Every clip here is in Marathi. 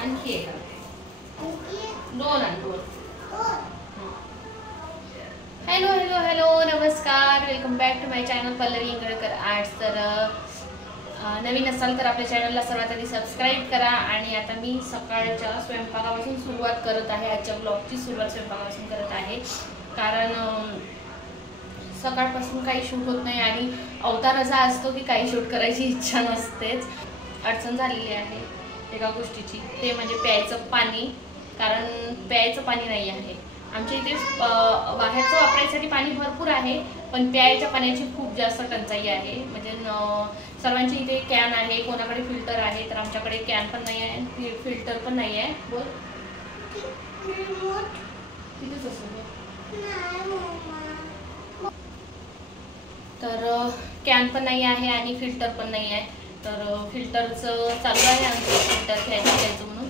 आणखी एक दोन आण दोन. हॅलो हॅलो हॅलो नमस्कार, welcome back to my channel Pallavi Ingalkar Arts. तर नवीन असाल तर आपल्या चॅनलला सर्वात आधी सबस्क्राईब करा. आणि आता मी सकाळच्या स्वयंपाकापासून सुरुवात करत आहे. आजच्या ब्लॉगची सुरुवात स्वयंपाकापासून करत आहे, कारण सकाळपासून काही शूट होत नाही आणि अवतार असा असतो की काही शूट करायची इच्छा नसतेच. अडचण झालेली आहे एका गोष्टीची, ते म्हणजे प्यायचं पाणी. कारण प्यायचं पाणी नाही आहे आमच्या इथे. बाहेरचं वापरायसाठी पाणी भरपूर आहे, पण प्यायच्या पाण्याची खूप जास्त टंचाई आहे. म्हणजे सर्वांच्या इथे कॅन आहे, कोणाकडे फिल्टर आहे, तर आमच्याकडे कॅन पण नाही आहे, फिल्टर पण नाही आहे. बोल तिथेच असं. तर कॅन पण नाही आहे आणि फिल्टर पण नाही आहे. तर फिल्टरचं चालू आहे आमचं, फिल्टर घ्यायचं म्हणून.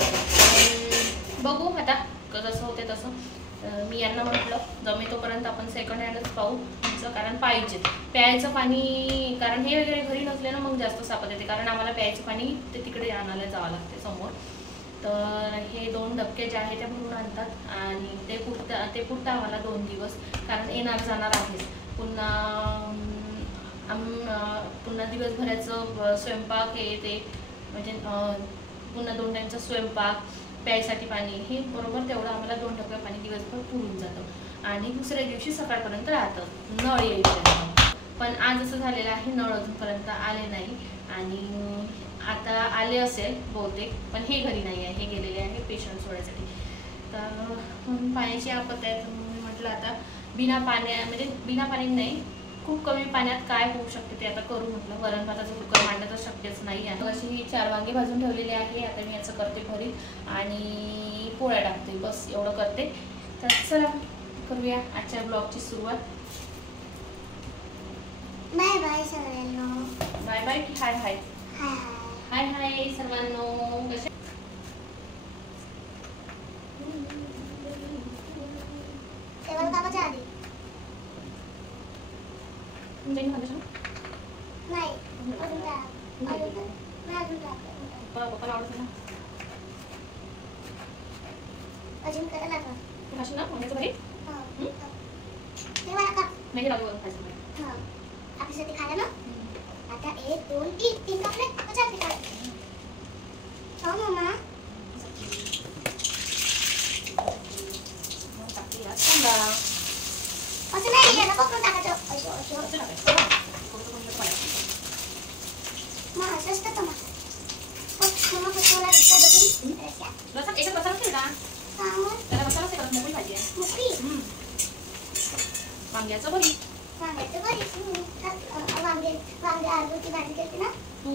बघू आता कसं होते तसं. मी यांना म्हटलं जमे तोपर्यंत आपण सेकंड हँडच पाहू आमचं, कारण पाहिजे प्यायचं पाणी. कारण हे वगैरे घरी नसले ना मग जास्त सापत येते, कारण आम्हाला प्यायचं पाणी ते तिकडे आणायला जावं लागते समोर. तर हे 2 डबके जे आहे ते भरून आणतात आणि ते पुरतं आम्हाला 2 दिवस, कारण येणार जाणार आहेच. पुन्हा दिवसभराचं स्वयंपाक हे ते, म्हणजे पुन्हा 2 टाईमचा स्वयंपाक, प्यायसाठी पाणी, हे बरोबर तेवढं आम्हाला 2 डबे पाणी दिवसभर पुरून जातं. आणि दुसऱ्या दिवशी सकाळपर्यंत राहतं नळ येईपर्यंत. पण आज असं झालेलं आहे, नळ अजूनपर्यंत आले नाही. आणि आता आले असेल बहुतेक, पण हे घरी नाही आहे, हे गेलेले आहे पेशंट सोडायसाठी. तर पाण्याची आपत्ती आहे. तर मी म्हटलं आता बिना पाणी नाही, खूप कमी पाण्यात काय होऊ शकते ते आता करू म्हटलं. वरण भाताचं कुकर मांडणं तर शक्यच नाही आहे. अशी 4 वांगे भाजून ठेवलेले आहे. आता मी याचं करते भरीत आणि पोळ्या टाकते, बस एवढं करते. तर चला करूया आजच्या ब्लॉगची सुरुवात. बाय बाय सगळ्यांना. बाय बाय की हाय हाय? हाय हाय सर्वांनो. कसे आधी नाही पप्पाला आवडत ना अजून करायला का भाषण ना वांग्याचं भरीत. ते मला का नाही लागू भाजी आपल्यासाठी खायला ना. आता 1 2 3 कापले कशासाठी खायला. हो मम्मा टाकते यात कांदा. असं नाही याला पकडून टाकायचं. असं मग असं असतं का मग मम्मा कसं रसा एकच मसाला असेल का? त्याला मसाला असेल करत मोकळी भाजी आहे. मोकळी वांग्याचं भरीत. वांग्याचं भरीत. वांगे आलूची भाजी केली ना तू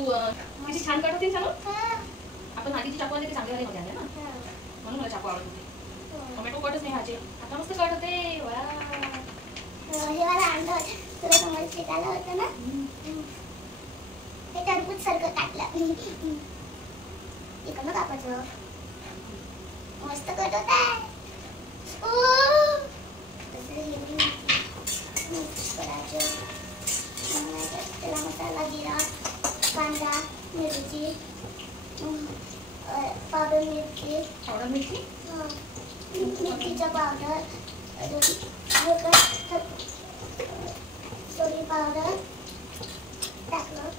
माझी छान काढत होती सांगू. आपण आधीची चाकू आले ते चांगले झाले मध्ये ना, म्हणून मला चाकू आवडत होते. टोमॅटो कटच नाही भाजी, आता मस्त कट होते. वा हे मला आणलं तुला समोर शिकायला होतं ना, ते टरबूज सारखं काटलं. इकडनं कापायचं, मस्त कट होत आहे. त्याला मसाला, जिरा, कांदा, मिरची, पावडर मिरची, मिरचीचा पावडर, सोनी पावडर टाकलं.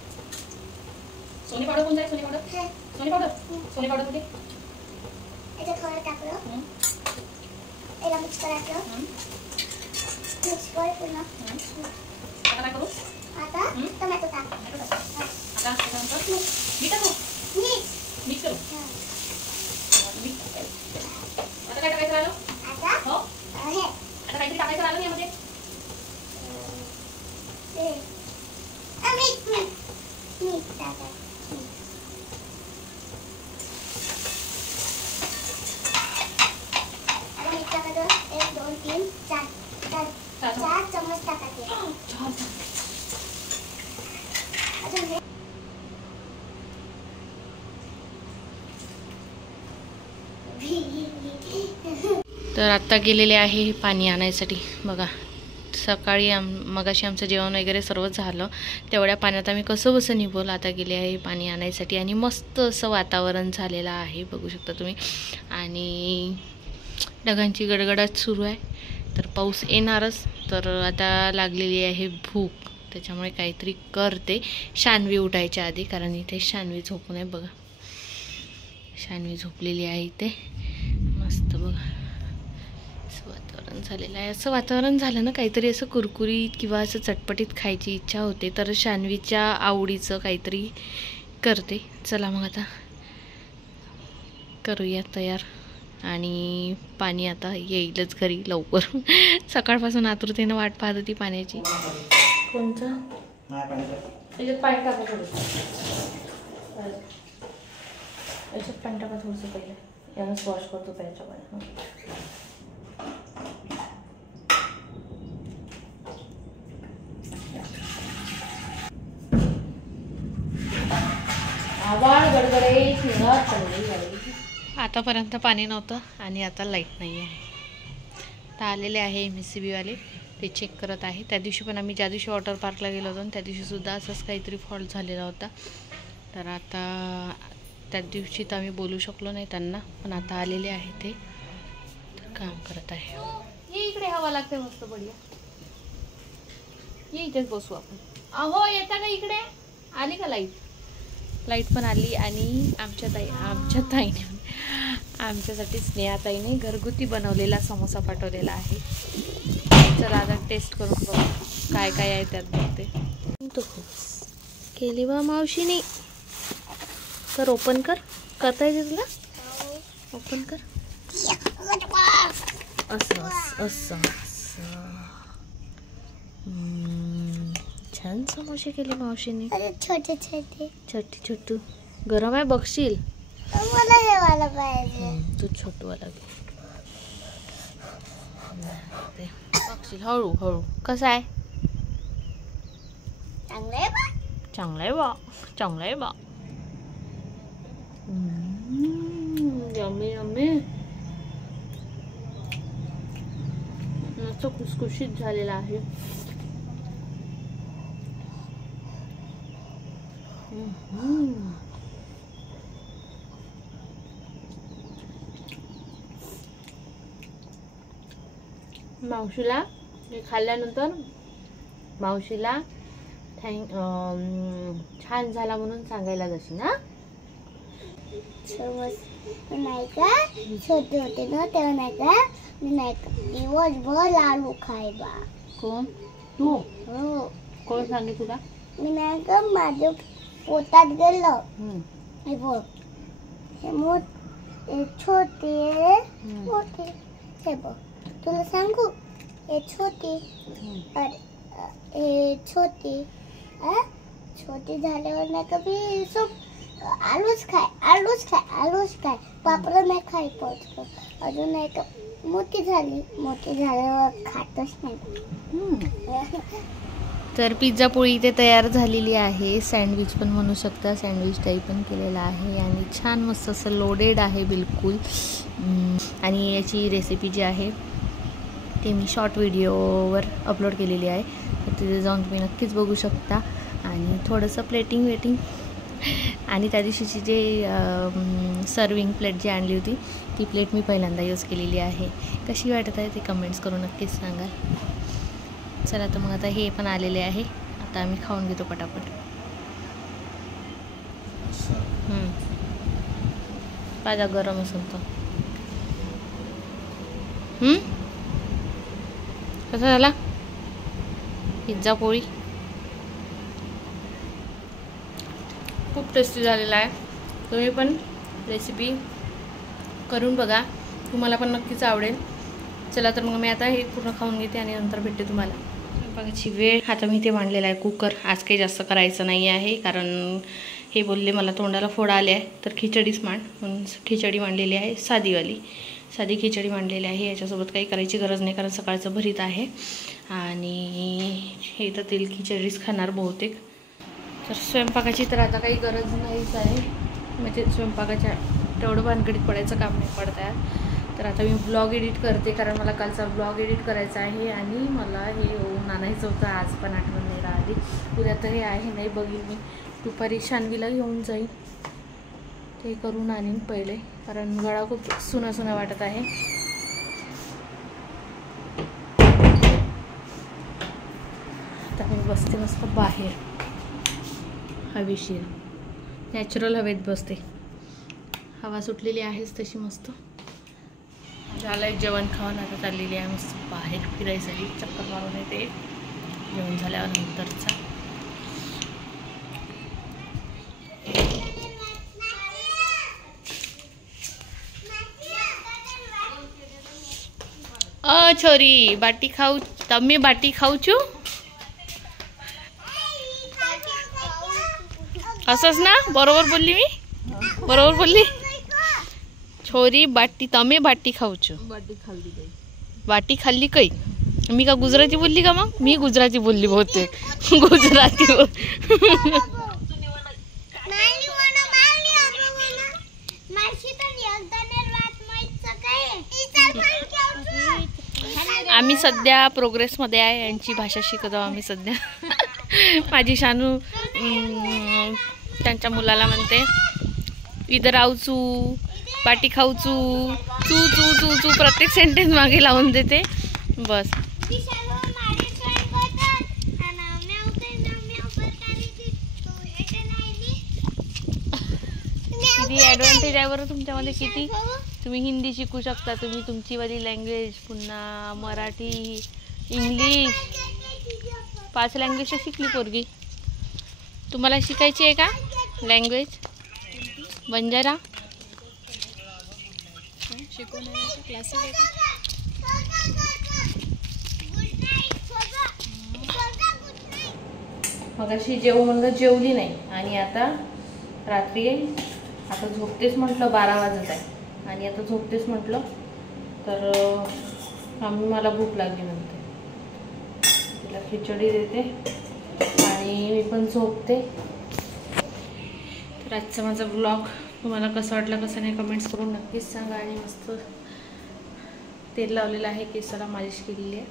सोनी पावडर कोणतं आहे? सोनी पावडर सोनी पावडर सोनी पावडर कुठे? याच्यात थोडं टाकलं. याला मिक्स करायचं. मिक्स कर पूर्ण. आता काय करू? आता टोमॅटो टाक. आता मीठ टाकू. मिक्स करू. आता काय टाकायचं राहिलं? आता हो हे आता काहीतरी टाकायचं राहिलं यामध्ये. मीठ टाका. आता मीठ टाकायचं. 1 2 3 4 चम्मच टाकायचे. अजून हे तर आत्ता गेलेले आहे पाणी आणायसाठी. बघा सकाळी मगाशी आमचं जेवण वगैरे सर्व झालं. तेवढ्या पाण्यात आम्ही कसं बसं निघोल आता गेले आहे पाणी आणायसाठी. आणि मस्त असं वातावरण झालेलं आहे बघू शकता तुम्ही. आणि ढगांची गडगडाट सुरू आहे. तर पाऊस येणारच. तर आता लागलेली आहे भूक, त्याच्यामुळे काहीतरी करते शान्वी उठायच्या आधी. कारण इथे शान्वी झोपून आहे बघा. शान्वी झोपलेली आहे इथे मस्त बघा. असं वातावरण झालेलं आहे. असं वातावरण झालं ना काहीतरी असं कुरकुरीत किंवा असं चटपटीत खायची इच्छा होते. तर शान्वीच्या आवडीचं काहीतरी करते. चला मग आता करूया तयार. आणि पाणी आता येईलच घरी लवकर. सकाळपासून आतुरतेनं वाट पाहत होती पाण्याची. कोणतं याच्यात पाणी टाका थोडंसं. याच्यात पाणी टाका थोडंसं पहिलं. यानंच वॉश करतो प्यायच्या पाण्यात. आवाज गडगडे शिंगात पडली गाडी. आतापर्यंत पाणी नव्हतं आणि आता लाईट नाही आहे. तर आलेले आहे MSCB वाले, ते चेक करत आहे. त्या दिवशी पण आम्ही ज्या दिवशी वॉटर पार्कला गेलो होतो त्या दिवशीसुद्धा असंच काहीतरी फॉल्ट झालेला होता. तर आता त्या दिवशी तर आम्ही बोलू शकलो नाही त्यांना, पण आता आलेले आहे ते तर काम करत आहे. ये इकडे हवा लागते मस्त बढिया. ये इथेच बसू आपण. अहो येता का इकडे? आली का लाईट? लाईट पण आली. आणि आमच्या ताईने आमच्यासाठी स्नेहाताईने घरगुती बनवलेला समोसा पाठवलेला आहे. चला आता टेस्ट करून बघू काय काय आहे त्यात बघते. तो केली बा मावशीने. कर ओपन कर. करता येते तुला? ओपन कर. असं असं छान समोसे केले मावशीने. छोटे छोटे छोटी छोटू. गरम आहे बघशील. मला हे वाला पाहिजे. तू छोटू वाला घे. बघशील हळू हळू. कसं आहे? चांगलं आहे बा. चांगलं आहे बा. चांगलं आहे बा. Yummy yummy. मस्त खुसखुशीत झालेला आहे. मावशीला हे खाल्ल्यानंतर मावशीला छान झाला म्हणून सांगायला जाशील ना. नाही का छोटे होते ना तेव्हा नाही का मी नाही का दिवसभर लाडू खायबा. कोण? तू? हो. कोण सांगे तुला? मी नाही का माझ्या पोटात गेलं. हे बघ हे मोठे छोटे मोठे. हे बघ तुला सांगू हे छोटे अरे हे छोटे छोटे झाल्यावर नाही का मी आलूच खाय पापड नाही खाय पडत. अजून नाही का मोठी झाल्यावर खातच नाही. तर पिझ्झा पोळी इथे तयार झालेली आहे. सँडविच पण म्हणू शकता. सँडविच टाईप पण केलेला आहे आणि छान मस्त असं लोडेड आहे बिलकुल. आणि याची रेसिपी जी आहे ते मी शॉर्ट व्हिडिओवर अपलोड केलेली आहे. तर तिथे जाऊन तुम्ही नक्कीच बघू शकता. आणि थोडंसं प्लेटिंग वेटिंग आणि त्या दिवशीची जे सर्विंग प्लेट जी आणली होती ती प्लेट मी पहिल्यांदा यूज केलेली आहे. कशी वाटत आहे ते कमेंट्स करून नक्कीच सांगाल. चला तर मग आता हे पण आलेले आहे. आता आम्ही खाऊन घेतो पटापट. पाजा गरम असेल तर. कसा झाला पिझ्झा पोळी? खूप टेस्टी झालेला आहे. तुम्ही पण रेसिपी करून बघा, तुम्हाला पण नक्कीच आवडेल. चला तर मग मी आता हे पूर्ण खाऊन घेते आणि नंतर भेटते तुम्हाला. बघायची वेळ आता मी ते मांडलेला आहे कुकर. आज काही जास्त करायचं नाही आहे कारण हे बोलले मला तोंडाला फोड आले आहे तर खिचडीच मांड म्हणून खिचडी मांडलेली आहे. साधी खिचडी मांडलेली आहे. याच्यासोबत काही करायची गरज नाही कारण सकाळचं भरीत आहे आणि हे तर तेल खिचडीच खाणार बहुतेक. तर स्वयंपाकाची तर आता काही गरज नाहीच आहे. म्हणजे स्वयंपाकाच्या तेवढं भानगडीत पडायचं काम नाही पडत आहे. तर आता मी ब्लॉग एडिट करते, कारण मला कालचा ब्लॉग एडिट करायचा आहे आणि मला हे ओऊन आणायचं होतं. आज पण आठवण नाही राहिली. उद्या तर हे आहे नाही, बघील मी दुपारी शानवीला घेऊन जाईल, ते करून आणीन पहिले, कारण गळा खूप सुना सुना वाटत आहे. आता मी बसते मस्त बाहेर, हवेशीर नॅचरल हवेत बसते. हवा सुटलेली आहेच तशी मस्त. झालं जेवण खाऊन, आता चाललेली आहे मस्त बाहेर फिरायसाठी, चक्कर मारून येते जेवण झाल्यानंतरचा. छोरी बाटी खाऊ, तम्मी बाटी खाऊ छू, असंच ना? बरोबर बोलली मी, बरोबर बोलली. छोरी बाटी, तमे बाटी खाऊचो. बाटी खाल्ली काही. मी का गुजराती बोलली का? मग मी गुजराती बोलली बहुतेक. गुजराती आम्ही सध्या प्रोग्रेसमध्ये आहे. यांची भाषा शिकतो आम्ही सध्या. माझी शानू त्यांच्या मुलाला म्हणते इधर आवचू, बाटी खाऊचू, चू चू चू चू प्रत्येक सेंटेन्स मागे लावून देते. बस किती ॲडव्हान्टेज आहे बरं तुमच्यामध्ये. किती तुम्ही हिंदी शिकू शकता, तुम्ही तुमची वाली लँग्वेज, पुन्हा मराठी, इंग्लिश, 5 लँग्वेज शिकली पोरगी. तुम्हाला शिकायची आहे का लँग्वेज? बंजारा मगाशी जेवू म्हणलं, जेवली नाही. आणि आता रात्री आता झोपतेच म्हटलं, 12 वाजत आहे आणि आता झोपतेच म्हटलं, तर आम्ही मला भूक लागली नंतर तिला खिचडी देते आणि मी पण झोपते. तर आजचा माझा ब्लॉग तुम्हाला कसा वाटला कसं नाही कमेंट्स करून नक्कीच सांगा. आणि मस्त तेल लावलेलं आहे, केसाला मालिश केलेली आहे.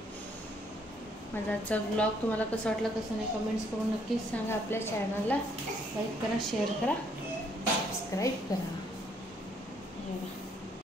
माझा आजचा ब्लॉग तुम्हाला कसा वाटला कसं नाही कमेंट्स करून नक्कीच सांगा. आपल्या चॅनलला लाईक करा, शेअर करा, सबस्क्राईब करा.